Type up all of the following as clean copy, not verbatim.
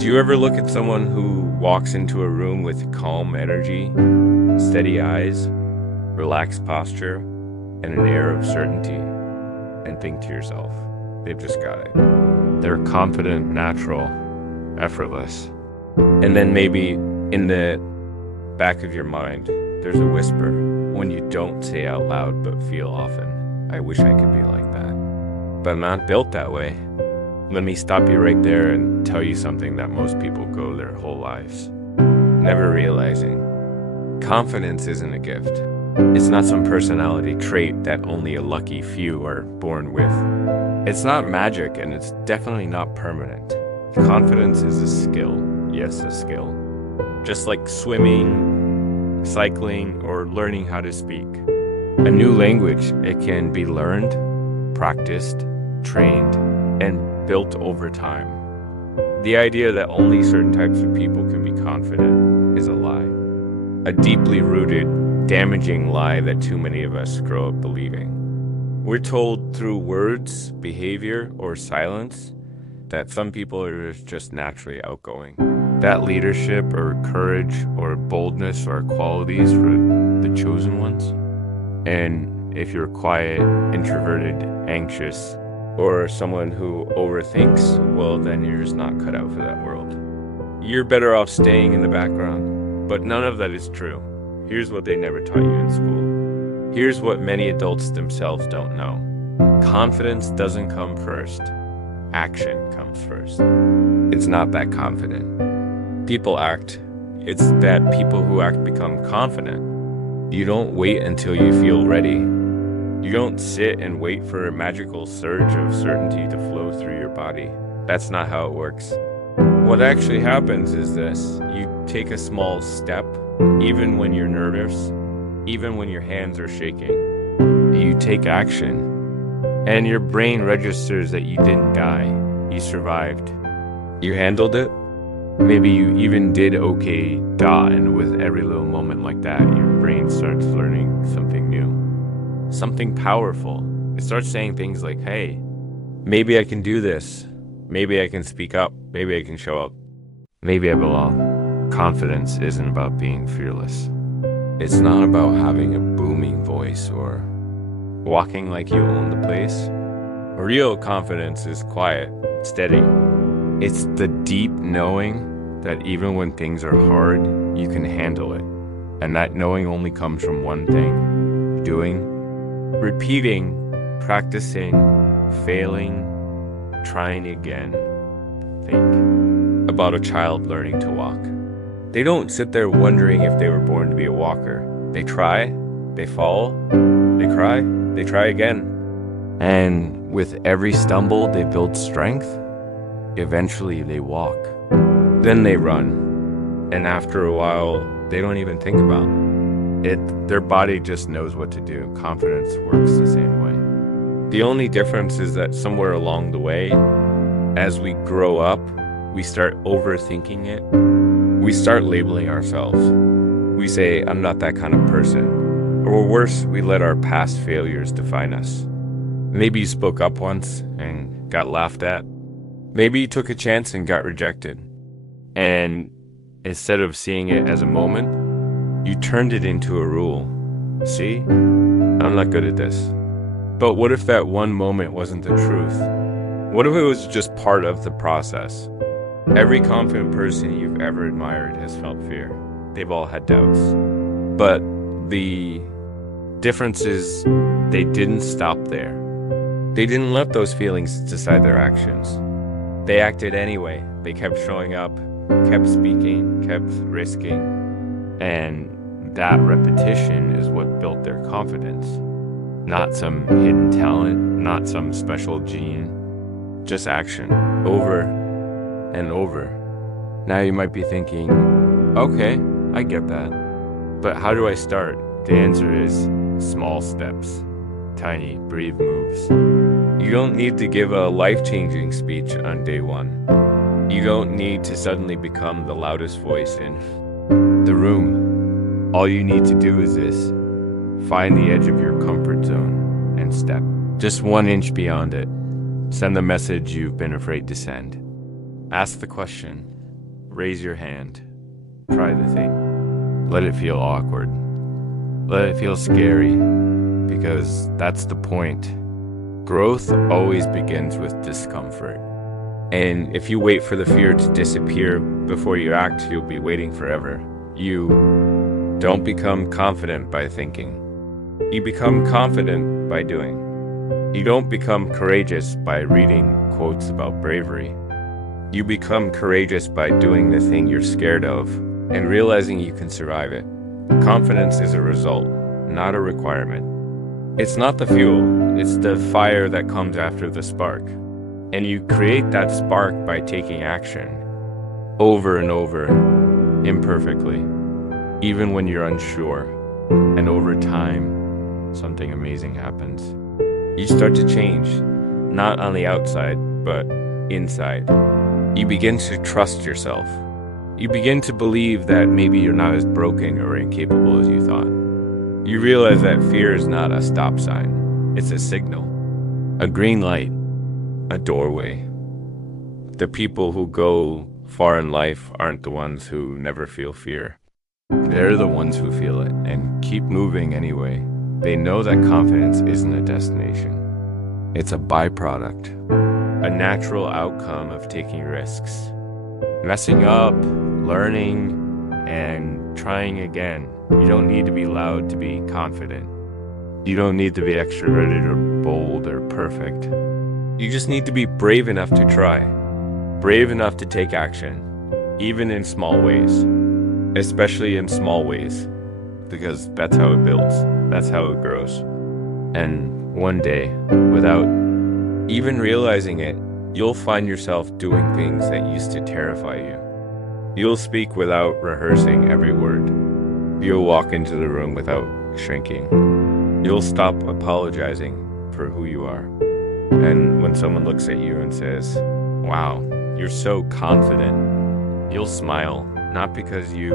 Do you ever look at someone who walks into a room with calm energy, steady eyes, relaxed posture, and an air of certainty, and think to yourself, they've just got it. They're confident, natural, effortless. And then maybe in the back of your mind, there's a whisper when you don't say out loud but feel often, I wish I could be like that. But I'm not built that way. Let me stop you right there and tell you something that most people go their whole lives never realizing. Confidence isn't a gift. It's not some personality trait that only a lucky few are born with. It's not magic, and it's definitely not permanent. Confidence is a skill. Yes, a skill. Just like swimming, cycling, or learning how to speak. A new language, it can be learned, practiced, trained, and built over time. The idea that only certain types of people can be confident is a lie. A deeply rooted, damaging lie that too many of us grow up believing. We're told through words, behavior, or silence that some people are just naturally outgoing. That leadership or courage or boldness are qualities for the chosen ones. And if you're quiet, introverted, anxious, or someone who overthinks, well, then you're just not cut out for that world. You're better off staying in the background. But none of that is true. Here's what they never taught you in school. Here's what many adults themselves don't know. Confidence doesn't come first. Action comes first. It's not that confident. People act. It's that people who act become confident. You don't wait until you feel ready. You don't sit and wait for a magical surge of certainty to flow through your body. That's not how it works. What actually happens is this. You take a small step, even when you're nervous, even when your hands are shaking. You take action, and your brain registers that you didn't die. You survived. You handled it. Maybe you even did okay, and with every little moment like that, your brain starts learning something new. Something powerful. It starts saying things like, hey, maybe I can do this. Maybe I can speak up. Maybe I can show up. Maybe I belong. Confidence isn't about being fearless. It's not about having a booming voice or walking like you own the place. Real confidence is quiet, steady. It's the deep knowing that even when things are hard, you can handle it. And that knowing only comes from one thing: doing, repeating, practicing, failing, trying again. Think about a child learning to walk. They don't sit there wondering if they were born to be a walker. They try, they fall, they cry, they try again. And with every stumble, they build strength. Eventually, they walk. Then they run. And after a while, they don't even think about it. Their body just knows what to do. Confidence works the same way. The only difference is that somewhere along the way, as we grow up, we start overthinking it. We start labeling ourselves. We say, I'm not that kind of person. Or worse, we let our past failures define us. Maybe you spoke up once and got laughed at. Maybe you took a chance and got rejected. And instead of seeing it as a moment, you turned it into a rule. See, I'm not good at this. But what if that one moment wasn't the truth? What if it was just part of the process? Every confident person you've ever admired has felt fear. They've all had doubts. But the difference is they didn't stop there. They didn't let those feelings decide their actions. They acted anyway. They kept showing up, kept speaking, kept risking. And that repetition is what built their confidence. Not some hidden talent, not some special gene. Just action, over and over. Now you might be thinking, okay, I get that. But how do I start? The answer is small steps, tiny, brave moves. You don't need to give a life-changing speech on day one. You don't need to suddenly become the loudest voice in the room. All you need to do is this: find the edge of your comfort zone and step just 1 inch beyond it. Send the message you've been afraid to send. Ask the question, raise your hand. Try the thing. Let it feel awkward. Let it feel scary, because that's the point. Growth always begins with discomfort. And if you wait for the fear to disappear before you act, you'll be waiting forever. You don't become confident by thinking. You become confident by doing. You don't become courageous by reading quotes about bravery. You become courageous by doing the thing you're scared of and realizing you can survive it. Confidence is a result, not a requirement. It's not the fuel, it's the fire that comes after the spark. And you create that spark by taking action over and over, imperfectly, even when you're unsure. And over time, something amazing happens. You start to change, not on the outside, but inside. You begin to trust yourself. You begin to believe that maybe you're not as broken or incapable as you thought. You realize that fear is not a stop sign. It's a signal, a green light, a doorway. The people who go far in life aren't the ones who never feel fear. They're the ones who feel it and keep moving anyway. They know that confidence isn't a destination. It's a byproduct, a natural outcome of taking risks, messing up, learning, and trying again. You don't need to be loud to be confident. You don't need to be extroverted or bold or perfect. You just need to be brave enough to try, brave enough to take action, even in small ways, especially in small ways, because that's how it builds, that's how it grows. And one day, without even realizing it, you'll find yourself doing things that used to terrify you. You'll speak without rehearsing every word. You'll walk into the room without shrinking. You'll stop apologizing for who you are. And when someone looks at you and says, "Wow, you're so confident," you'll smile, not because you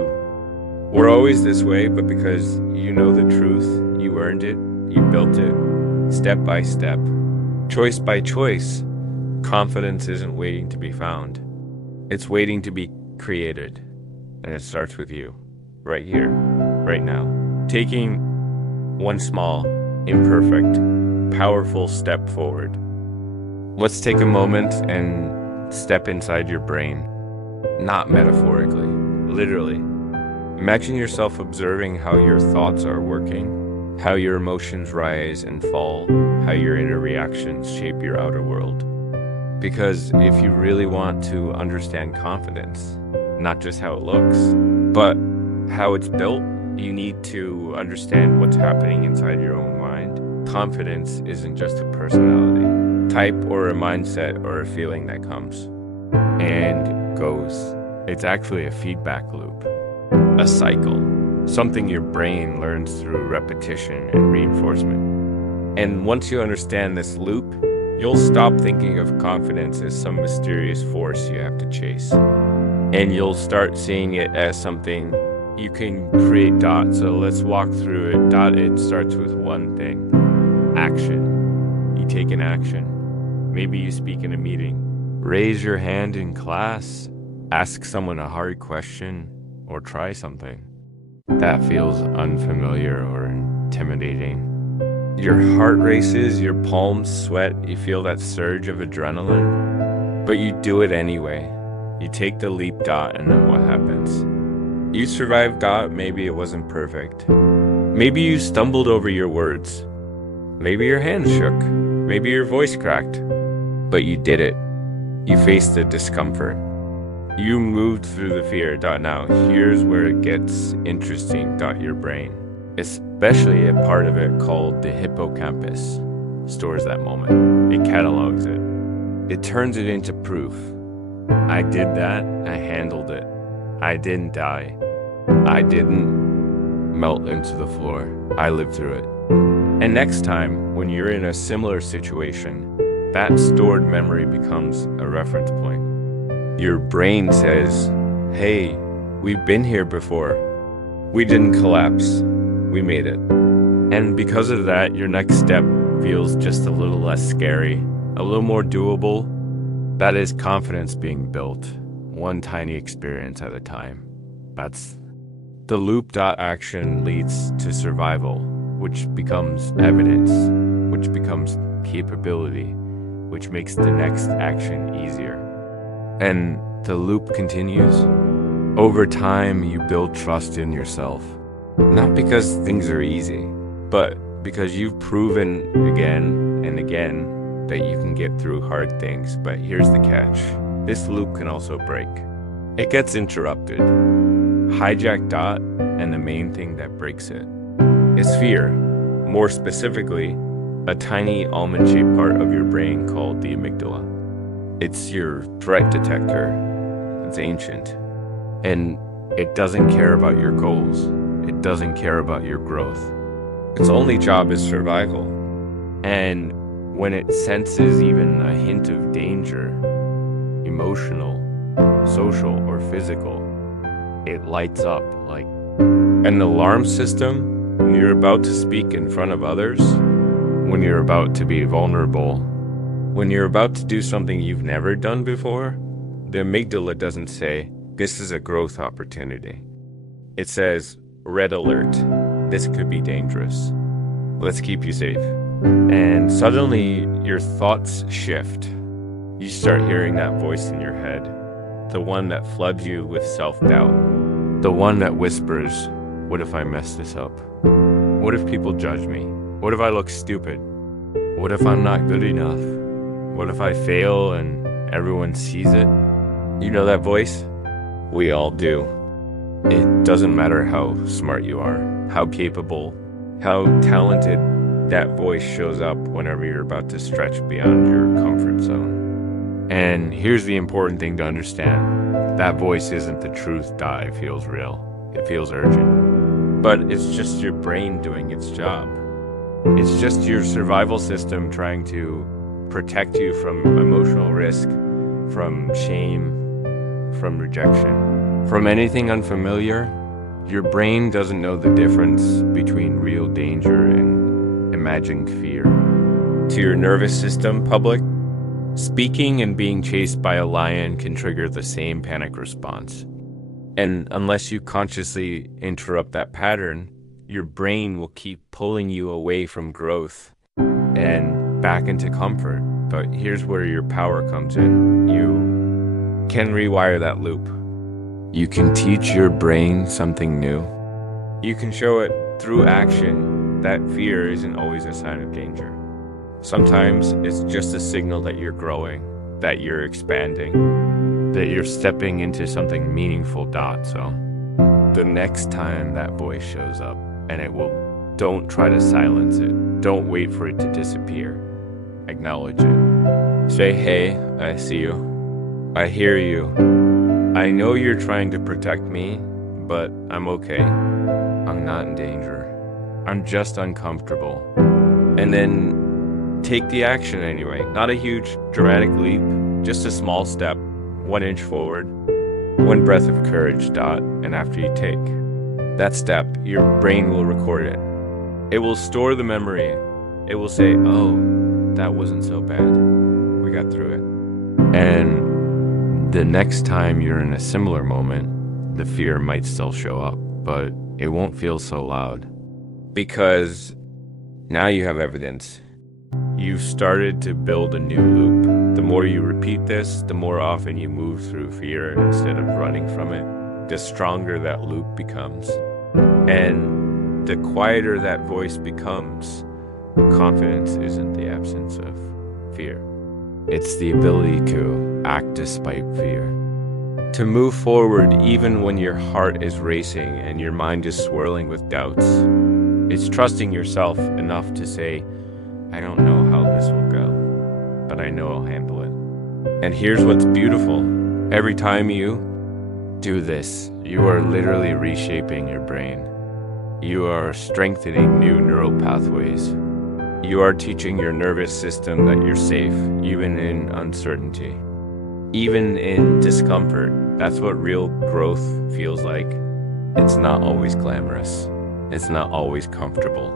were always this way, but because you know the truth. You earned it, you built it, step by step, choice by choice. Confidence isn't waiting to be found. It's waiting to be created. And it starts with you, right here, right now. Taking one small, imperfect, powerful step forward. Let's take a moment and step inside your brain. Not metaphorically, literally. Imagine yourself observing how your thoughts are working, how your emotions rise and fall, how your inner reactions shape your outer world. Because if you really want to understand confidence, not just how it looks, but how it's built, you need to understand what's happening inside your own mind. Confidence isn't just a personality type or a mindset or a feeling that comes and goes. It's actually a feedback loop, a cycle, something your brain learns through repetition and reinforcement. And once you understand this loop, you'll stop thinking of confidence as some mysterious force you have to chase. And you'll start seeing it as something you can create dots. So let's walk through it. It starts with one thing: action. You take an action. Maybe you speak in a meeting. Raise your hand in class. Ask someone a hard question or try something that feels unfamiliar or intimidating. Your heart races, your palms sweat, you feel that surge of adrenaline, but you do it anyway. You take the leap dot, and then what happens? You survived dot. Maybe it wasn't perfect. Maybe you stumbled over your words. Maybe your hands shook. Maybe your voice cracked. But you did it. You faced the discomfort. You moved through the fear. Now, here's where it gets interesting. Your brain, especially a part of it called the hippocampus, stores that moment. It catalogs it. It turns it into proof. I did that. I handled it. I didn't die. I didn't melt into the floor. I lived through it. And next time, when you're in a similar situation, that stored memory becomes a reference point. Your brain says, hey, we've been here before. We didn't collapse. We made it. And because of that, your next step feels just a little less scary, a little more doable. That is confidence being built, one tiny experience at a time. That's the loop. Action leads to survival, which becomes evidence, which becomes capability, which makes the next action easier. And the loop continues. Over time, you build trust in yourself. Not because things are easy, but because you've proven again and again that you can get through hard things. But here's the catch. This loop can also break. It gets interrupted. Hijack dot, and the main thing that breaks it is fear. More specifically, a tiny almond-shaped part of your brain called the amygdala. It's your threat detector. It's ancient. And it doesn't care about your goals. It doesn't care about your growth. Its only job is survival. And when it senses even a hint of danger, emotional, social, or physical, it lights up like an alarm system. When you're about to speak in front of others, when you're about to be vulnerable, when you're about to do something you've never done before, the amygdala doesn't say, "This is a growth opportunity." It says, "Red alert, this could be dangerous. Let's keep you safe." And suddenly your thoughts shift. You start hearing that voice in your head, the one that floods you with self-doubt, the one that whispers, "What if I mess this up? What if people judge me? What if I look stupid? What if I'm not good enough? What if I fail and everyone sees it?" You know that voice? We all do. It doesn't matter how smart you are, how capable, how talented. That voice shows up whenever you're about to stretch beyond your comfort zone. And here's the important thing to understand. That voice isn't the truth. It feels real. It feels urgent. But it's just your brain doing its job. It's just your survival system trying to protect you from emotional risk, from shame, from rejection, from anything unfamiliar. Your brain doesn't know the difference between real danger and imagined fear. To your nervous system, public speaking and being chased by a lion can trigger the same panic response. And unless you consciously interrupt that pattern, your brain will keep pulling you away from growth and back into comfort. But here's where your power comes in. You can rewire that loop. You can teach your brain something new. You can show it through action that fear isn't always a sign of danger. Sometimes it's just a signal that you're growing, that you're expanding, that you're stepping into something meaningful. So the next time that voice shows up, and it will, don't try to silence it. Don't wait for it to disappear. Acknowledge it. Say, "Hey, I see you. I hear you. I know you're trying to protect me, but I'm okay. I'm not in danger. I'm just uncomfortable." And then take the action anyway. Not a huge, dramatic leap, just a small step, 1 inch forward, 1 breath of courage. And after you take that step, your brain will record it. It will store the memory. It will say, "Oh, that wasn't so bad. We got through it." And the next time you're in a similar moment, the fear might still show up, but it won't feel so loud. Because now you have evidence. You've started to build a new loop. The more you repeat this, the more often you move through fear instead of running from it, the stronger that loop becomes. And the quieter that voice becomes, confidence isn't the absence of fear. It's the ability to act despite fear. To move forward even when your heart is racing and your mind is swirling with doubts. It's trusting yourself enough to say, "I don't know how this will go, but I know I'll handle it." And here's what's beautiful. Every time you do this, you are literally reshaping your brain. You are strengthening new neural pathways. You are teaching your nervous system that you're safe, even in uncertainty, even in discomfort. That's what real growth feels like. It's not always glamorous. It's not always comfortable.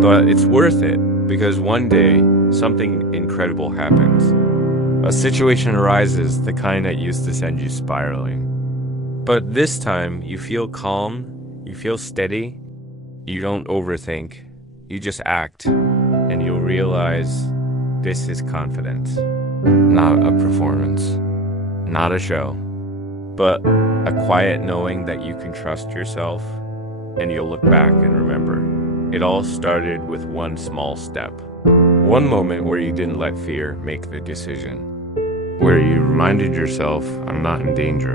But it's worth it, because one day something incredible happens. A situation arises, the kind that used to send you spiraling. But this time, you feel calm, you feel steady, you don't overthink, you just act, and you'll realize this is confidence. Not a performance, not a show, but a quiet knowing that you can trust yourself, and you'll look back and remember. It all started with one small step. One moment where you didn't let fear make the decision. Where you reminded yourself, I'm not in danger.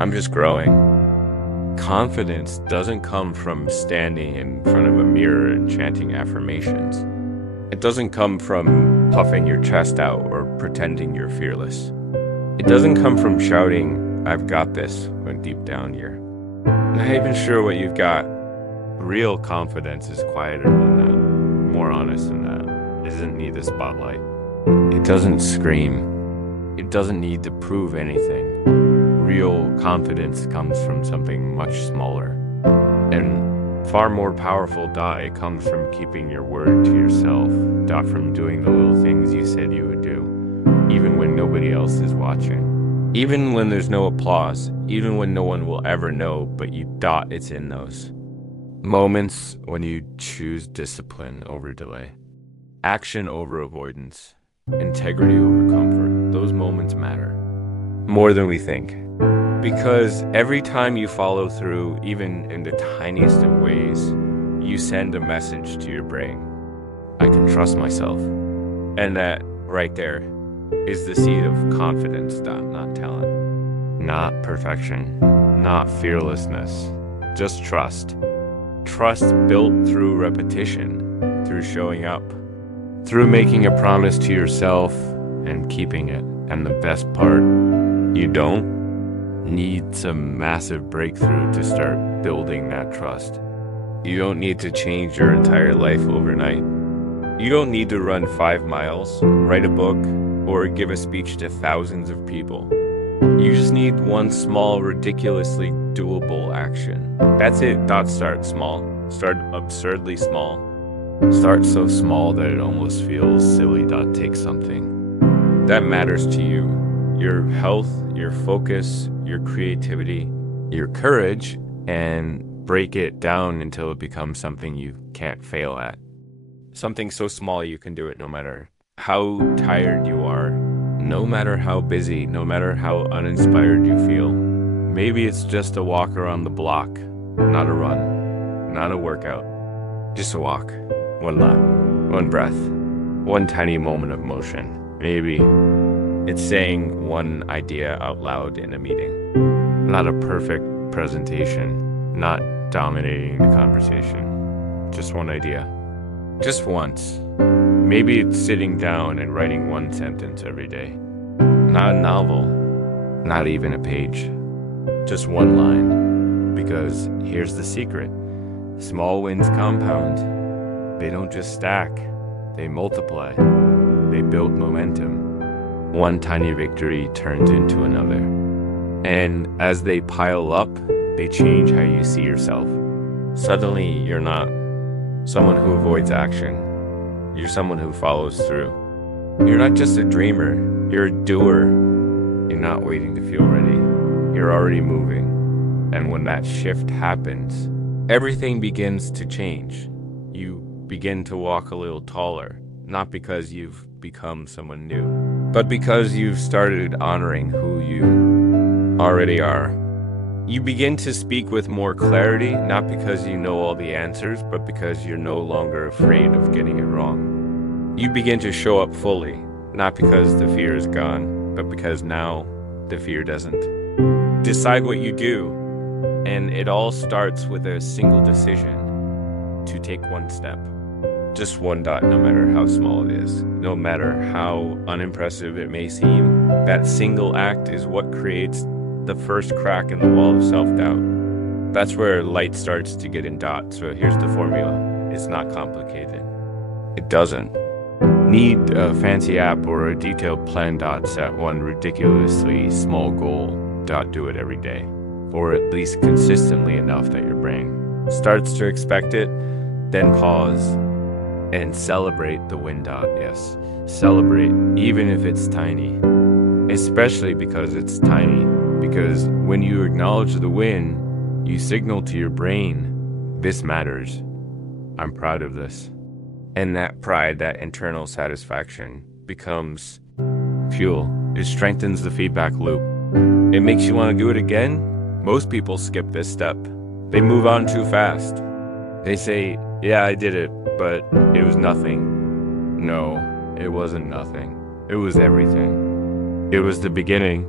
I'm just growing. Confidence doesn't come from standing in front of a mirror and chanting affirmations. It doesn't come from puffing your chest out or pretending you're fearless. It doesn't come from shouting, I've got this, when deep down you're not even sure what you've got. Real confidence is quieter than that, more honest than that. It doesn't need the spotlight. It doesn't scream. It doesn't need to prove anything. Real confidence comes from something much smaller and far more powerful. It comes from keeping your word to yourself. From doing the little things you said you would do, even when nobody else is watching. Even when there's no applause, even when no one will ever know, but it's in those moments when you choose discipline over delay, action over avoidance, integrity over comfort. Those moments matter more than we think. Because every time you follow through, even in the tiniest of ways, you send a message to your brain. I can trust myself. And that right there is the seed of confidence, not talent, not perfection, not fearlessness, just trust. Trust built through repetition, through showing up, through making a promise to yourself and keeping it. And the best part, you don't need some massive breakthrough to start building that trust. You don't need to change your entire life overnight. You don't need to run 5 miles, write a book, or give a speech to thousands of people. You just need one small, ridiculously doable action. That's it. Start small. Start absurdly small. Start so small that it almost feels silly. Take something that matters to you. Your health, your focus, your creativity, your courage, and break it down until it becomes something you can't fail at. Something so small you can do it no matter how tired you are, no matter how busy, no matter how uninspired you feel. Maybe it's just a walk around the block, not a run, not a workout, just a walk, one lap, one breath, one tiny moment of motion. Maybe it's saying one idea out loud in a meeting, not a perfect presentation, not dominating the conversation, just one idea. Just once. Maybe it's sitting down and writing one sentence every day. Not a novel, not even a page. Just one line. Because here's the secret. Small wins compound. They don't just stack. They multiply. They build momentum. One tiny victory turns into another. And as they pile up, they change how you see yourself. Suddenly, you're not someone who avoids action. You're someone who follows through. You're not just a dreamer. You're a doer. You're not waiting to feel ready. You're already moving. And when that shift happens, everything begins to change. You begin to walk a little taller, not because you've become someone new, but because you've started honoring who you already are. You begin to speak with more clarity, not because you know all the answers, but because you're no longer afraid of getting it wrong. You begin to show up fully, not because the fear is gone, but because now the fear doesn't. Decide what you do, and it all starts with a single decision to take one step. Just one dot, no matter how small it is, no matter how unimpressive it may seem. That single act is what creates the first crack in the wall of self-doubt. That's where light starts to get in dots. So here's the formula. It's not complicated. It doesn't need a fancy app or a detailed plan. Set one ridiculously small goal. Do it every day, or at least consistently enough that your brain starts to expect it. Then pause. and celebrate the win dot. Yes, celebrate, even if it's tiny, especially because it's tiny. Because when you acknowledge the win, you signal to your brain, this matters. I'm proud of this. And that pride, that internal satisfaction, becomes fuel. It strengthens the feedback loop. It makes you want to do it again. Most people skip this step. They move on too fast. They say, yeah, I did it, but it was nothing. No, it wasn't nothing. It was everything. It was the beginning.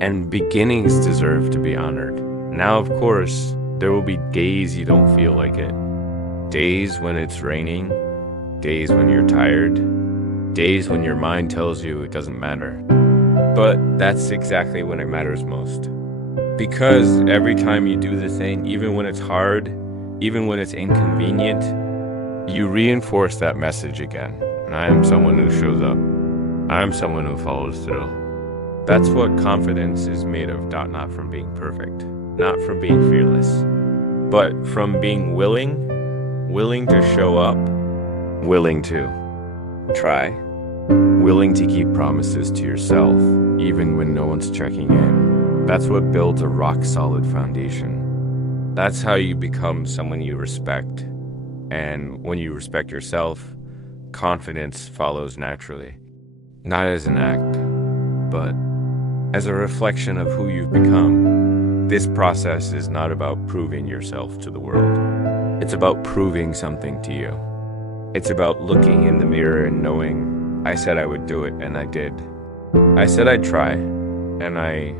And beginnings deserve to be honored. Now, of course, there will be days you don't feel like it. Days when it's raining, days when you're tired, days when your mind tells you it doesn't matter. But that's exactly when it matters most. Because every time you do the thing, even when it's hard, even when it's inconvenient, you reinforce that message again. And I am someone who shows up. I am someone who follows through. That's what confidence is made of, not from being perfect, not from being fearless, but from being willing to show up, willing to try, willing to keep promises to yourself, even when no one's checking in. That's what builds a rock-solid foundation. That's how you become someone you respect. And when you respect yourself, confidence follows naturally. Not as an act, but as a reflection of who you've become. This process is not about proving yourself to the world. It's about proving something to you. It's about looking in the mirror and knowing, I said I would do it, and I did. I said I'd try, and I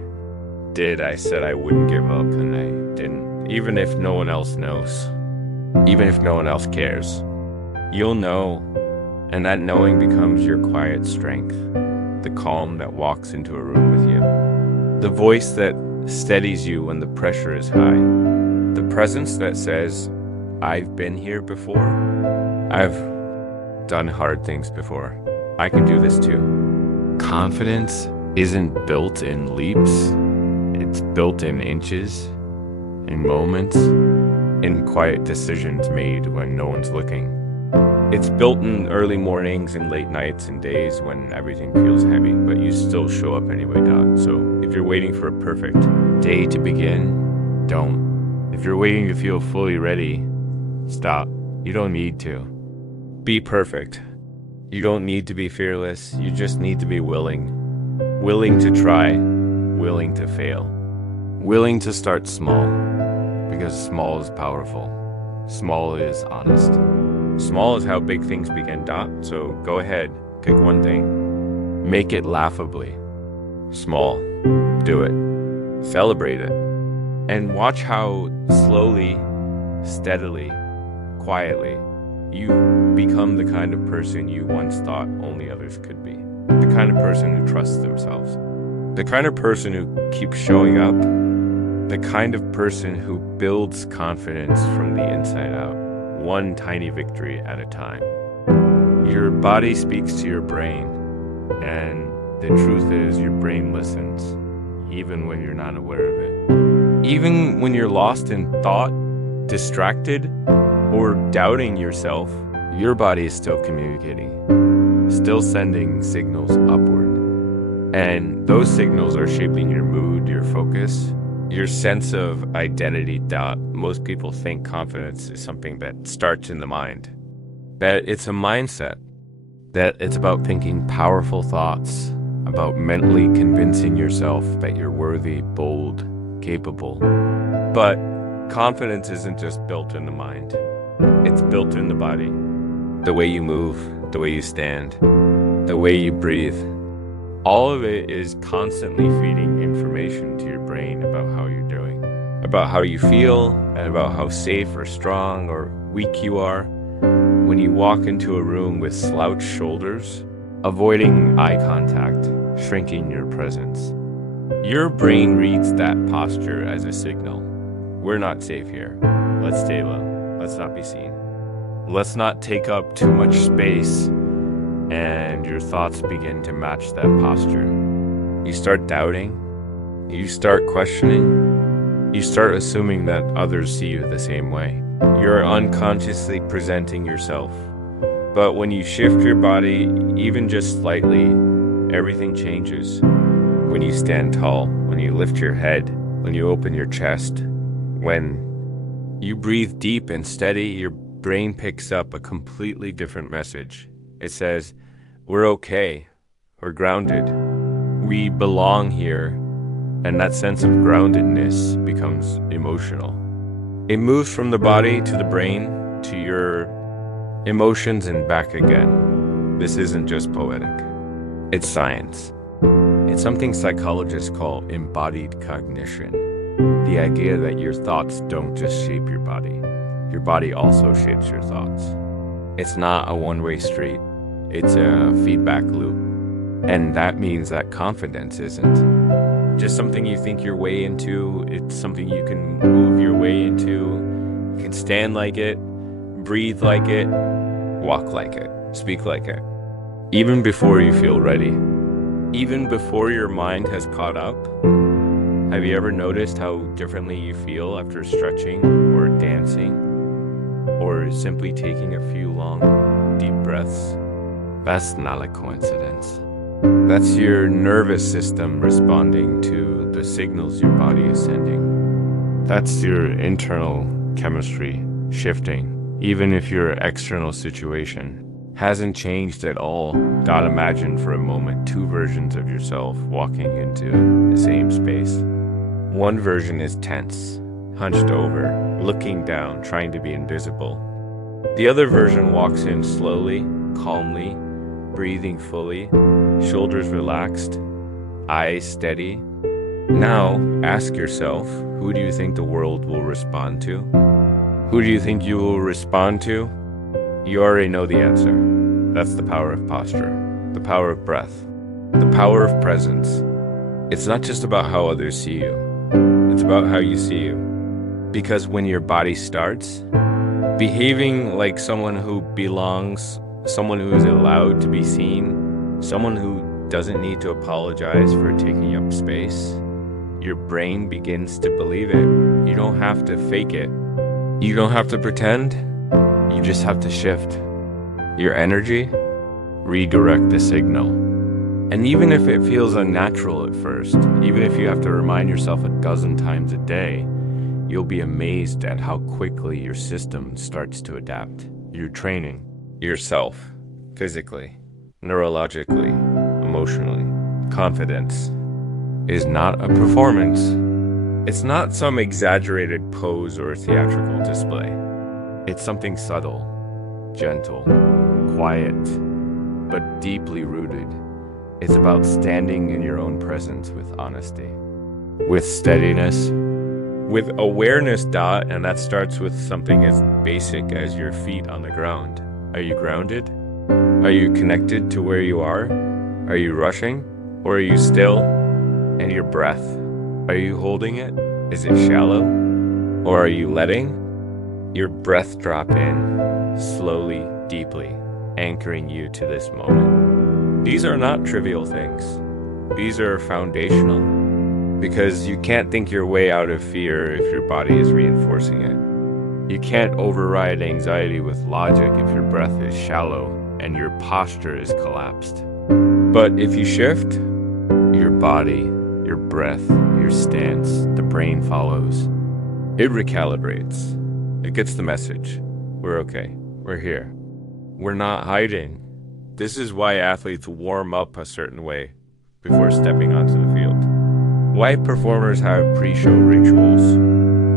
did. I said I wouldn't give up, and I didn't. Even if no one else knows, even if no one else cares, you'll know, and that knowing becomes your quiet strength, the calm that walks into a room with you, the voice that steadies you when the pressure is high, the presence that says, I've been here before, I've done hard things before, I can do this too. Confidence isn't built in leaps, it's built in inches, in moments, in quiet decisions made when no one's looking. It's built in early mornings and late nights and days when everything feels heavy, but you still show up anyway, So if you're waiting for a perfect day to begin, don't. If you're waiting to feel fully ready, stop. You don't need to. Be perfect. You don't need to be fearless. You just need to be willing. Willing to try. Willing to fail. Willing to start small. Because small is powerful. Small is honest. Small is how big things begin, So go ahead, pick one thing. Make it laughably small. Do it. Celebrate it. And watch how slowly, steadily, quietly, you become the kind of person you once thought only others could be. The kind of person who trusts themselves. The kind of person who keeps showing up. The kind of person who builds confidence from the inside out. One tiny victory at a time. Your body speaks to your brain, and the truth is your brain listens, even when you're not aware of it. Even when you're lost in thought, distracted, or doubting yourself, your body is still communicating, still sending signals upward. And those signals are shaping your mood, your focus, your sense of identity. Most people think confidence is something that starts in the mind, that it's a mindset, that it's about thinking powerful thoughts, about mentally convincing yourself that you're worthy, bold, capable. But confidence isn't just built in the mind, it's built in the body. The way you move, the way you stand, the way you breathe. All of it is constantly feeding information to your brain about how you're doing, about how you feel, and about how safe or strong or weak you are. When you walk into a room with slouched shoulders, avoiding eye contact, shrinking your presence, your brain reads that posture as a signal. We're not safe here. Let's stay low. Let's not be seen. Let's not take up too much space. And your thoughts begin to match that posture. You start doubting, you start questioning, you start assuming that others see you the same way. You're unconsciously presenting yourself But when you shift your body, even just slightly, everything changes. When you stand tall, when you lift your head, when you open your chest, when you breathe deep and steady, your brain picks up a completely different message. It says, we're okay, we're grounded, we belong here, and that sense of groundedness becomes emotional. It moves from the body to the brain to your emotions and back again. This isn't just poetic, it's science. It's something psychologists call embodied cognition. The idea that your thoughts don't just shape your body also shapes your thoughts. It's not a one-way street, it's a feedback loop. And that means that confidence isn't just something you think your way into, it's something you can move your way into. You can stand like it, breathe like it, walk like it, speak like it. Even before you feel ready. Even before your mind has caught up. Have you ever noticed how differently you feel after stretching or dancing or simply taking a few long, deep breaths? That's not a coincidence. That's your nervous system responding to the signals your body is sending. That's your internal chemistry shifting, even if your external situation hasn't changed at all. God, imagine for a moment two versions of yourself walking into the same space. One version is tense, hunched over, looking down, trying to be invisible. The other version walks in slowly, calmly, breathing fully, shoulders relaxed, eyes steady. Now, ask yourself, who do you think the world will respond to? Who do you think you will respond to? You already know the answer. That's the power of posture, the power of breath, the power of presence. It's not just about how others see you. It's about how you see you. Because when your body starts behaving like someone who belongs, someone who is allowed to be seen, someone who doesn't need to apologize for taking up space, your brain begins to believe it. You don't have to fake it. You don't have to pretend. You just have to shift your energy, redirect the signal. And even if it feels unnatural at first, even if you have to remind yourself a dozen times a day, you'll be amazed at how quickly your system starts to adapt. You're training yourself physically, neurologically, emotionally. Confidence is not a performance. It's not some exaggerated pose or theatrical display. It's something subtle, gentle, quiet, but deeply rooted. It's about standing in your own presence with honesty, with steadiness, with awareness, and that starts with something as basic as your feet on the ground. Are you grounded? Are you connected to where you are? Are you rushing? Or are you still? And your breath, are you holding it? Is it shallow? Or are you letting your breath drop in, slowly, deeply, anchoring you to this moment? These are not trivial things. These are foundational, because you can't think your way out of fear if your body is reinforcing it. You can't override anxiety with logic if your breath is shallow and your posture is collapsed. But if you shift, your body, your breath, your stance, the brain follows. It recalibrates. It gets the message. We're okay. We're here. We're not hiding. This is why athletes warm up a certain way before stepping onto the field. Why performers have pre-show rituals.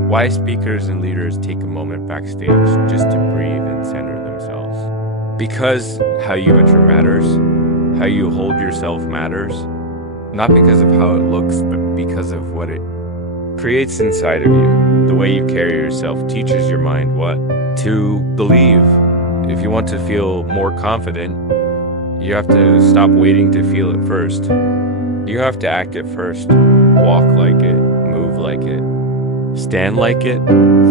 Why speakers and leaders take a moment backstage just to breathe and center themselves. Because how you enter matters. How you hold yourself matters. Not because of how it looks, but because of what it creates inside of you. The way you carry yourself teaches your mind what to believe. If you want to feel more confident, you have to stop waiting to feel it first. You have to act it first. Walk like it, move like it, stand like it,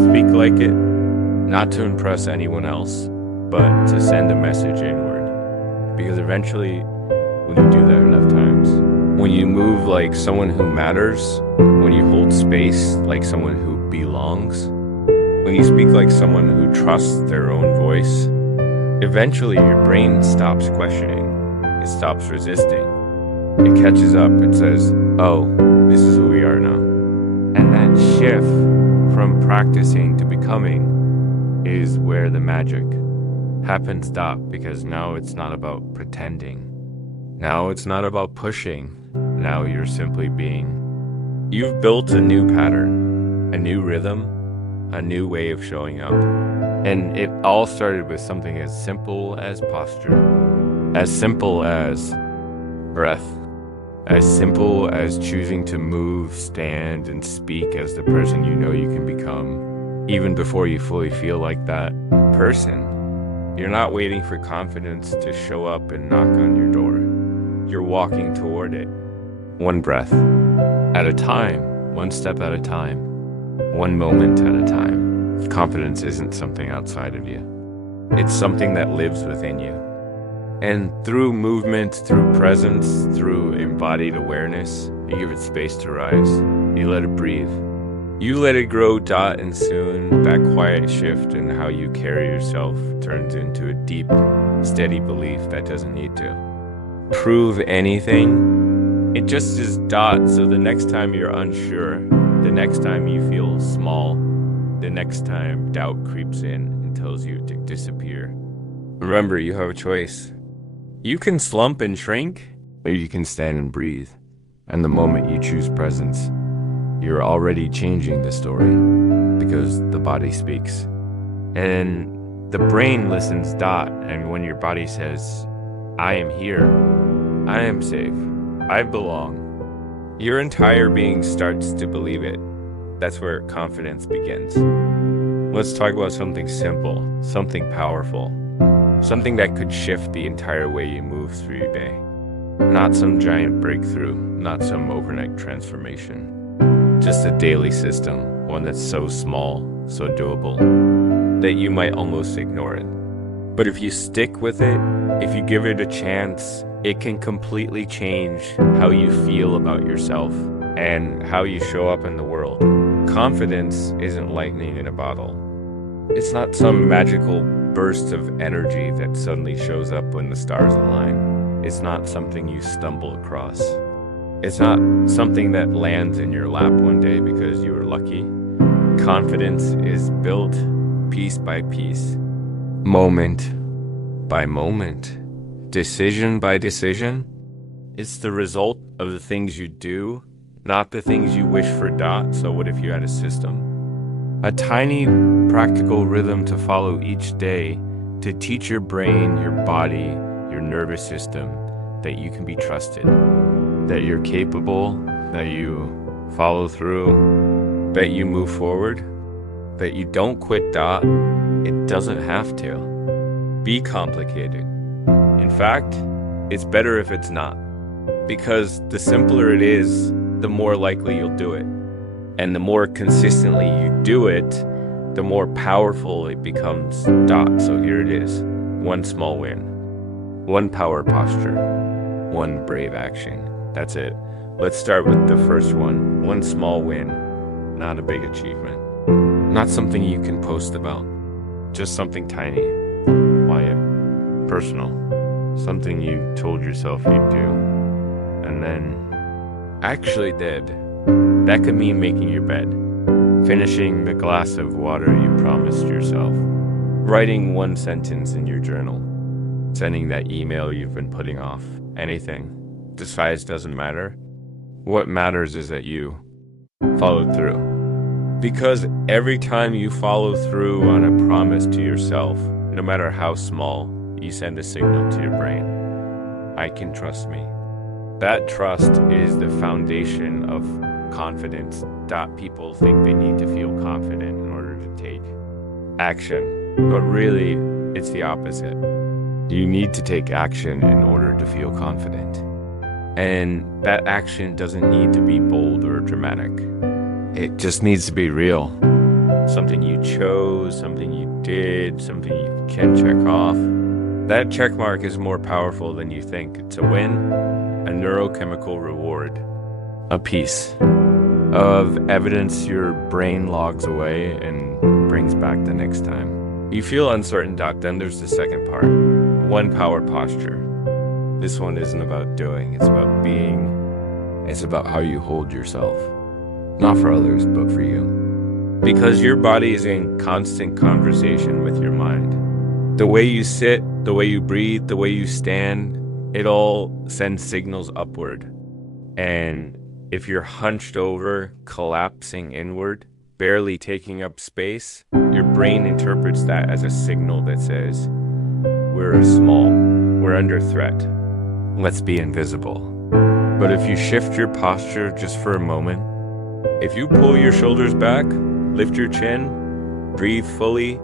speak like it. Not to impress anyone else, but to send a message inward. Because eventually, when you do that enough times, when you move like someone who matters, when you hold space like someone who belongs, when you speak like someone who trusts their own voice, Eventually, your brain stops questioning. It stops resisting. It catches up. It says, oh, this is who we are now. And that shift from practicing to becoming is where the magic happens. Because now it's not about pretending. Now it's not about pushing. Now you're simply being. You've built a new pattern, a new rhythm, a new way of showing up. And it all started with something as simple as posture, as simple as breath, as simple as choosing to move, stand, and speak as the person you know you can become, even before you fully feel like that person. You're not waiting for confidence to show up and knock on your door. You're walking toward it, one breath at a time, one step at a time, one moment at a time. Confidence isn't something outside of you. It's something that lives within you. And through movement, through presence, through embodied awareness, you give it space to rise. You let it breathe. You let it grow, and soon that quiet shift in how you carry yourself turns into a deep, steady belief that doesn't need to prove anything. It just is . So the next time you're unsure, the next time you feel small, the next time doubt creeps in and tells you to disappear, remember, you have a choice. You can slump and shrink, or you can stand and breathe. And the moment you choose presence, you're already changing the story, because the body speaks. And the brain listens. And when your body says, I am here, I am safe, I belong, your entire being starts to believe it. That's where confidence begins. Let's talk about something simple, something powerful, something that could shift the entire way you move through your day. Not some giant breakthrough, not some overnight transformation. Just a daily system, one that's so small, so doable, that you might almost ignore it. But if you stick with it, if you give it a chance, it can completely change how you feel about yourself and how you show up in the world. Confidence isn't lightning in a bottle. It's not some magical burst of energy that suddenly shows up when the stars align. It's not something you stumble across. It's not something that lands in your lap one day because you were lucky. Confidence is built piece by piece, moment by moment, decision by decision. It's the result of the things you do, not the things you wish for. So what if you had a system? A tiny practical rhythm to follow each day to teach your brain, your body, your nervous system that you can be trusted, that you're capable, that you follow through, that you move forward, that you don't quit. It doesn't have to be complicated. In fact, it's better if it's not, because the simpler it is, the more likely you'll do it. And the more consistently you do it, the more powerful it becomes. So here it is. One small win. One power posture. One brave action. That's it. Let's start with the first one. One small win. Not a big achievement. Not something you can post about. Just something tiny. Quiet. Personal. Something you told yourself you'd do. And then actually did. That could mean making your bed, finishing the glass of water you promised yourself, writing one sentence in your journal, sending that email you've been putting off. Anything. The size doesn't matter. What matters is that you followed through. Because every time you follow through on a promise to yourself, no matter how small, you send a signal to your brain. I can trust me. That trust is the foundation of confidence. People think they need to feel confident in order to take action, but really it's the opposite. You need to take action in order to feel confident, and that action doesn't need to be bold or dramatic. It just needs to be real. Something you chose, something you did, something you can check off. That check mark is more powerful than you think. It's a win, a neurochemical reward, a piece of evidence your brain logs away and brings back the next time. You feel uncertain, Doc. Then there's the second part. One power posture. This one isn't about doing, it's about being. It's about how you hold yourself. Not for others, but for you. Because your body is in constant conversation with your mind. The way you sit, the way you breathe, the way you stand, it all sends signals upward. And if you're hunched over, collapsing inward, barely taking up space, your brain interprets that as a signal that says, we're small, we're under threat, let's be invisible. But if you shift your posture just for a moment, if you pull your shoulders back, lift your chin, breathe fully,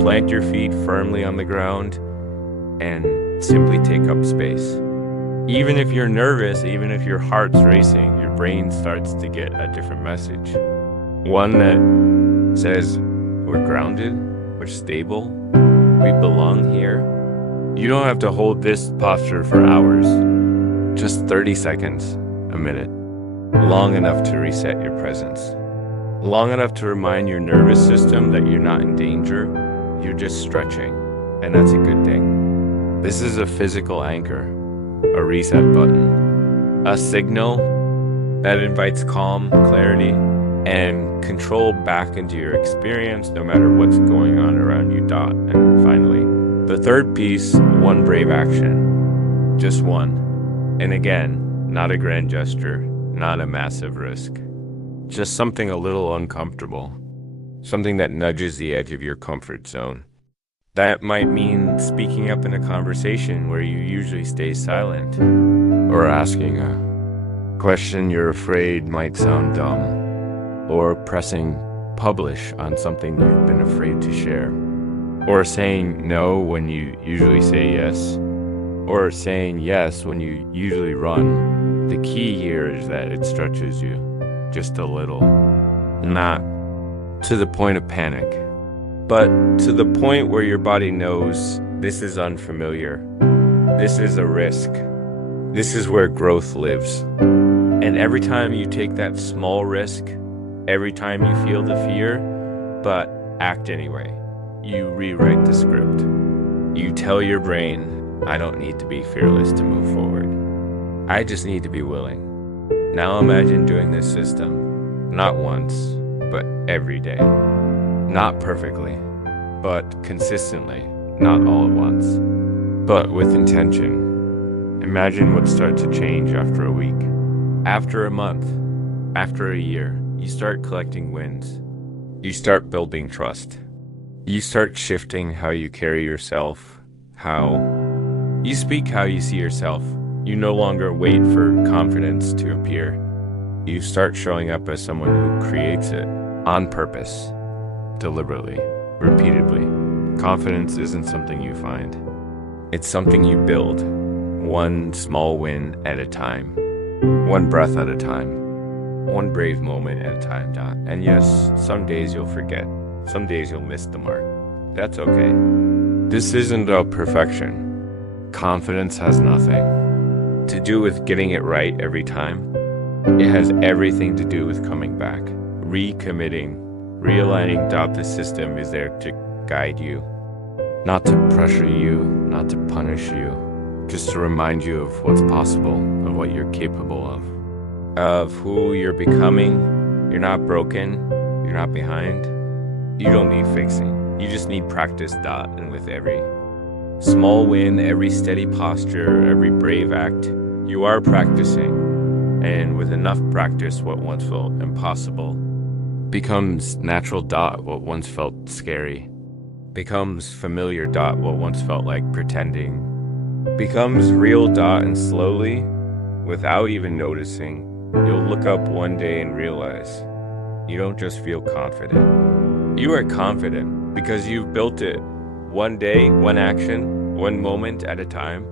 plant your feet firmly on the ground, and simply take up space. Even if you're nervous, even if your heart's racing, your brain starts to get a different message. One that says, we're grounded, we're stable, we belong here. You don't have to hold this posture for hours, just 30 seconds, a minute, long enough to reset your presence, long enough to remind your nervous system that you're not in danger, you're just stretching, and that's a good thing. This is a physical anchor. A reset button, a signal that invites calm, clarity, and control back into your experience no matter what's going on around you. And finally, the third piece, one brave action, just one. And again, not a grand gesture, not a massive risk, just something a little uncomfortable, something that nudges the edge of your comfort zone. That might mean speaking up in a conversation where you usually stay silent, or asking a question you're afraid might sound dumb, or pressing publish on something you've been afraid to share, or saying no when you usually say yes, or saying yes when you usually run. The key here is that it stretches you just a little, not to the point of panic, but to the point where your body knows this is unfamiliar, this is a risk, this is where growth lives. And every time you take that small risk, every time you feel the fear, but act anyway, you rewrite the script. You tell your brain, I don't need to be fearless to move forward. I just need to be willing. Now imagine doing this system, not once, but every day. Not perfectly, but consistently, not all at once, but with intention. Imagine what starts to change after a week, after a month, after a year. You start collecting wins. You start building trust. You start shifting how you carry yourself, how you speak, how you see yourself. You no longer wait for confidence to appear. You start showing up as someone who creates it on purpose. Deliberately, repeatedly. Confidence isn't something you find. It's something you build, one small win at a time, one breath at a time, one brave moment at a time. And yes, some days you'll forget, some days you'll miss the mark. That's okay. This isn't about perfection. Confidence has nothing to do with getting it right every time. It has everything to do with coming back, recommitting, realigning. The system is there to guide you, not to pressure you, not to punish you, just to remind you of what's possible, of what you're capable of who you're becoming. You're not broken, you're not behind. You don't need fixing, you just need practice. And with every small win, every steady posture, every brave act, you are practicing. And with enough practice, what once felt impossible becomes natural. What once felt scary becomes familiar. What once felt like pretending becomes real. And slowly, without even noticing, you'll look up one day and realize you don't just feel confident. You are confident because you've built it one day, one action, one moment at a time.